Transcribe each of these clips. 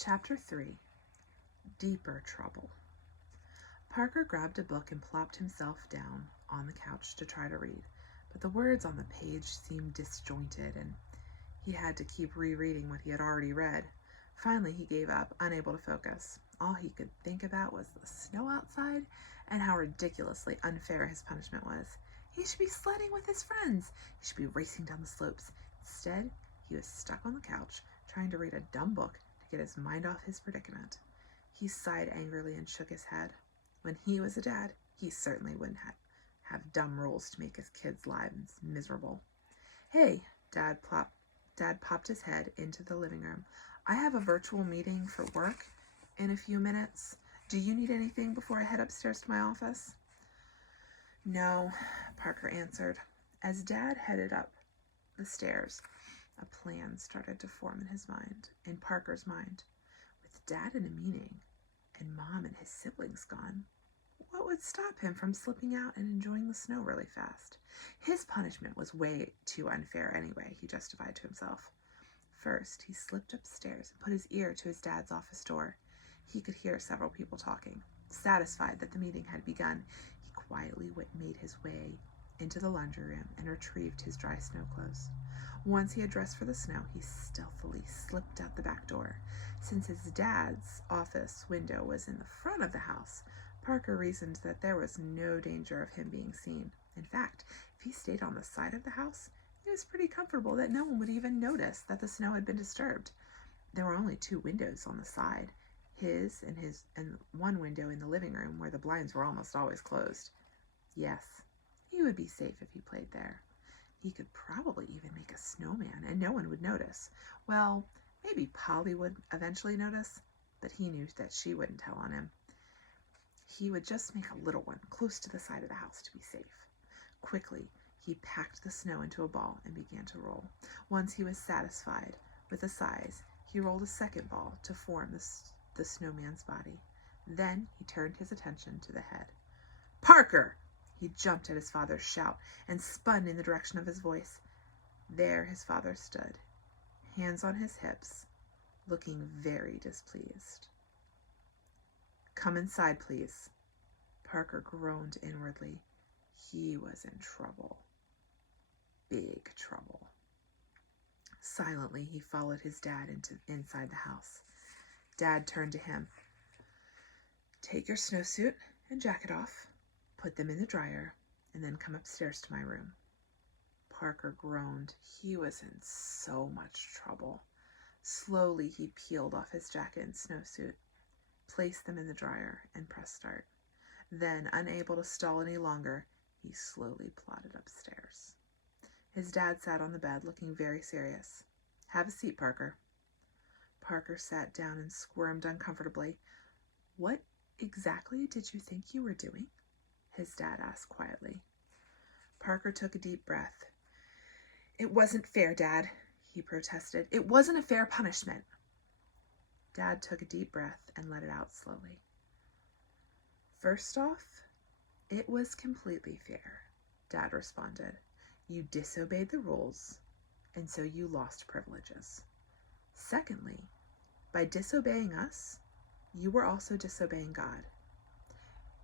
Chapter 3. Deeper Trouble. Parker grabbed a book and plopped himself down on the couch to try to read, but the words on the page seemed disjointed, and he had to keep rereading what he had already read. Finally, he gave up, unable to focus. All he could think about was the snow outside and how ridiculously unfair his punishment was. He should be sledding with his friends. He should be racing down the slopes. Instead, he was stuck on the couch, trying to read a dumb book to get his mind off his predicament. He sighed angrily and shook his head. When he was a dad, he certainly wouldn't have dumb rules to make his kids' lives miserable. "Hey," Dad popped his head into the living room. "I have a virtual meeting for work in a few minutes. Do you need anything before I head upstairs to my office?" "No," Parker answered. As Dad headed up the stairs, a plan started to form in Parker's mind. With Dad in a meeting and Mom and his siblings gone, what would stop him from slipping out and enjoying the snow really fast? His punishment was way too unfair anyway, he justified to himself. First, he slipped upstairs and put his ear to his dad's office door. He could hear several people talking. Satisfied that the meeting had begun, he quietly made his way into the laundry room and retrieved his dry snow clothes. Once he had dressed for the snow, he stealthily slipped out the back door. Since his dad's office window was in the front of the house, Parker reasoned that there was no danger of him being seen. In fact, if he stayed on the side of the house, he was pretty comfortable that no one would even notice that the snow had been disturbed. There were only 2 windows on the side, his and one window in the living room where the blinds were almost always closed. Yes, he would be safe if he played there. He could probably even make a snowman and no one would notice. Well, maybe Polly would eventually notice, but he knew that she wouldn't tell on him. He would just make a little one close to the side of the house to be safe. Quickly, he packed the snow into a ball and began to roll. Once he was satisfied with the size, he rolled a second ball to form the snowman's body. Then he turned his attention to the head. "Parker!" He jumped at his father's shout and spun in the direction of his voice. There his father stood, hands on his hips, looking very displeased. "Come inside, please." Parker groaned inwardly. He was in trouble. Big trouble. Silently, he followed his dad inside the house. Dad turned to him. "Take your snowsuit and jacket off, put them in the dryer, and then come upstairs to my room." Parker groaned. He was in so much trouble. Slowly, he peeled off his jacket and snowsuit, placed them in the dryer, and pressed start. Then, unable to stall any longer, he slowly plodded upstairs. His dad sat on the bed, looking very serious. "Have a seat, Parker." Parker sat down and squirmed uncomfortably. "What exactly did you think you were doing?" his dad asked quietly. Parker took a deep breath. "It wasn't fair, Dad," he protested. "It wasn't a fair punishment." Dad took a deep breath and let it out slowly. "First off, it was completely fair," Dad responded. "You disobeyed the rules, and so you lost privileges. Secondly, by disobeying us, you were also disobeying God.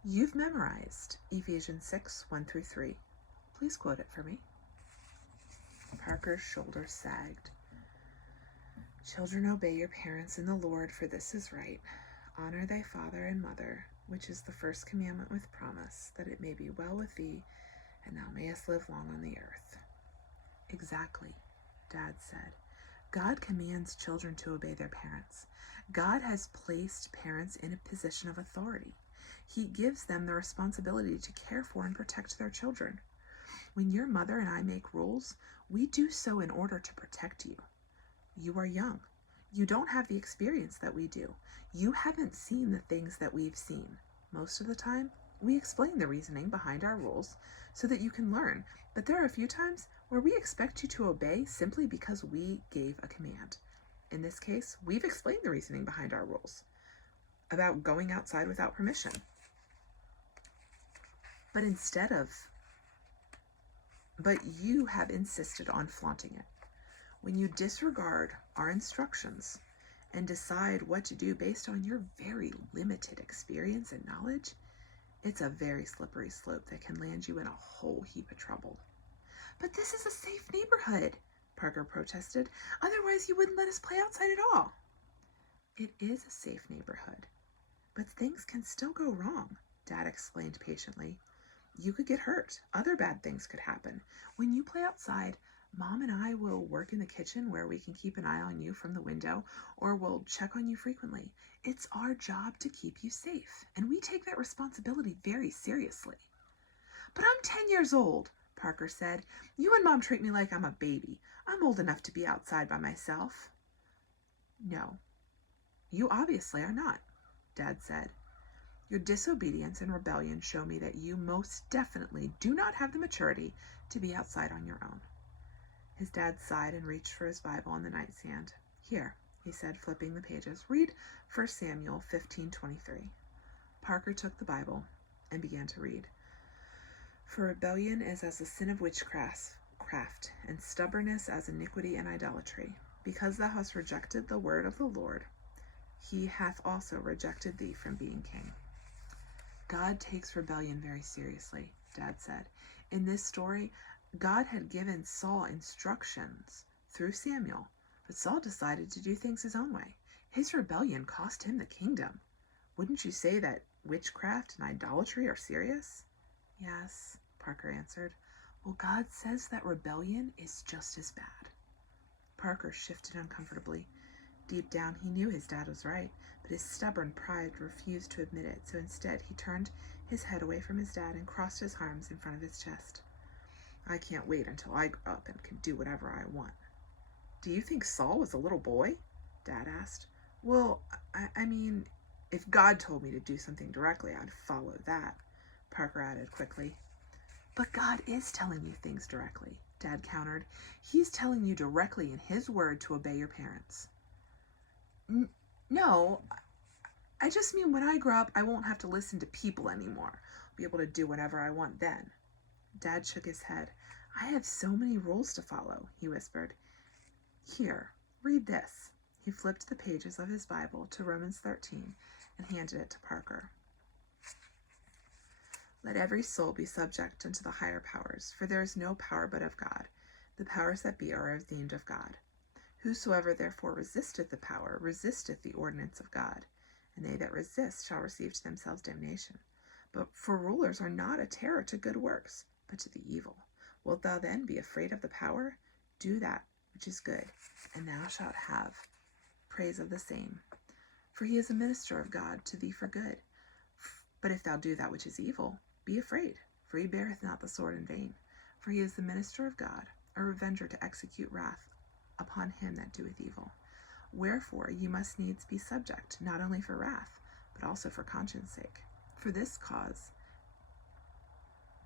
You've memorized Ephesians 6:1-3. Please quote it for me." Parker's shoulders sagged. "Children, obey your parents in the Lord, for this is right. Honor thy father and mother, which is the first commandment with promise, that it may be well with thee, and thou mayest live long on the earth." "Exactly," Dad said. "God commands children to obey their parents. God has placed parents in a position of authority. He gives them the responsibility to care for and protect their children. When your mother and I make rules, we do so in order to protect you. You are young. You don't have the experience that we do. You haven't seen the things that we've seen. Most of the time, we explain the reasoning behind our rules so that you can learn, but there are a few times where we expect you to obey simply because we gave a command. In this case, we've explained the reasoning behind our rules about going outside without permission. But you have insisted on flaunting it. When you disregard our instructions and decide what to do based on your very limited experience and knowledge, it's a very slippery slope that can land you in a whole heap of trouble. But this is a safe neighborhood, Parker protested. Otherwise, you wouldn't let us play outside at all. It is a safe neighborhood, but things can still go wrong, Dad explained patiently. You could get hurt. Other bad things could happen. When you play outside, Mom and I will work in the kitchen where we can keep an eye on you from the window, or we'll check on you frequently. It's our job to keep you safe, and we take that responsibility very seriously. But I'm 10 years old, Parker said. You and Mom treat me like I'm a baby. I'm old enough to be outside by myself. No, you obviously are not, Dad said. Your disobedience and rebellion show me that you most definitely do not have the maturity to be outside on your own. His dad sighed and reached for his Bible on the nightstand. Here, he said, flipping the pages. Read 1 Samuel 15:23. Parker took the Bible and began to read. For rebellion is as the sin of witchcraft, and stubbornness as iniquity and idolatry. Because thou hast rejected the word of the Lord, he hath also rejected thee from being king. God takes rebellion very seriously, Dad said. In this story, God had given Saul instructions through Samuel, but Saul decided to do things his own way. His rebellion cost him the kingdom. Wouldn't you say that witchcraft and idolatry are serious? Yes, Parker answered. Well, God says that rebellion is just as bad. Parker shifted uncomfortably. Deep down, he knew his dad was right, but his stubborn pride refused to admit it, so instead he turned his head away from his dad and crossed his arms in front of his chest. I can't wait until I grow up and can do whatever I want. Do you think Saul was a little boy? Dad asked. Well, I mean, if God told me to do something directly, I'd follow that, Parker added quickly. But God is telling you things directly, Dad countered. He's telling you directly in his word to obey your parents. No, I just mean when I grow up, I won't have to listen to people anymore. I'll be able to do whatever I want then. Dad shook his head. I have so many rules to follow, he whispered. Here, read this. He flipped the pages of his Bible to Romans 13 and handed it to Parker. Let every soul be subject unto the higher powers, for there is no power but of God. The powers that be are ordained of God. Whosoever therefore resisteth the power, resisteth the ordinance of God, and they that resist shall receive to themselves damnation. But for rulers are not a terror to good works, but to the evil. Wilt thou then be afraid of the power? Do that which is good, and thou shalt have praise of the same. For he is a minister of God to thee for good. But if thou do that which is evil, be afraid, for he beareth not the sword in vain. For he is the minister of God, a revenger to execute wrath upon him that doeth evil. Wherefore ye must needs be subject, not only for wrath, but also for conscience sake. For this cause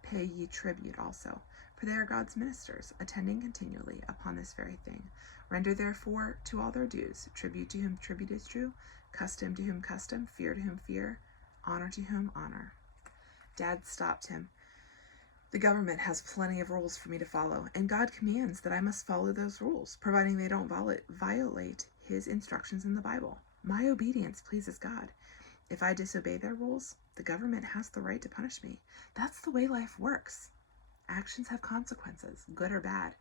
pay ye tribute also, for they are God's ministers, attending continually upon this very thing. Render therefore to all their dues, tribute to whom tribute is due, custom to whom custom, fear to whom fear, honor to whom honor. Dad stopped him. The government has plenty of rules for me to follow, and God commands that I must follow those rules, providing they don't violate his instructions in the Bible. My obedience pleases God. If I disobey their rules, the government has the right to punish me. That's the way life works. Actions have consequences, good or bad,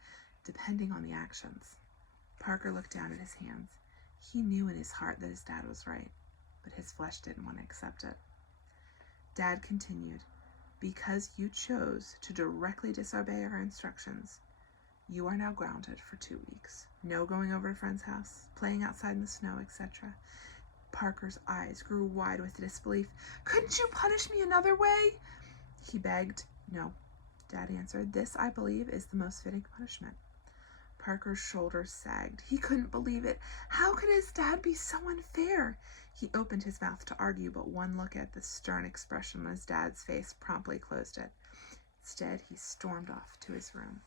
depending on the actions. Parker looked down at his hands. He knew in his heart that his dad was right, but his flesh didn't want to accept it. Dad continued, because you chose to directly disobey our instructions, you are now grounded for 2 weeks. No going over to a friend's house, playing outside in the snow, etc. Parker's eyes grew wide with disbelief. Couldn't you punish me another way? He begged. No, Dad answered. This, I believe, is the most fitting punishment. Parker's shoulders sagged. He couldn't believe it. How could his dad be so unfair? He opened his mouth to argue, but one look at the stern expression on his dad's face promptly closed it. Instead, he stormed off to his room.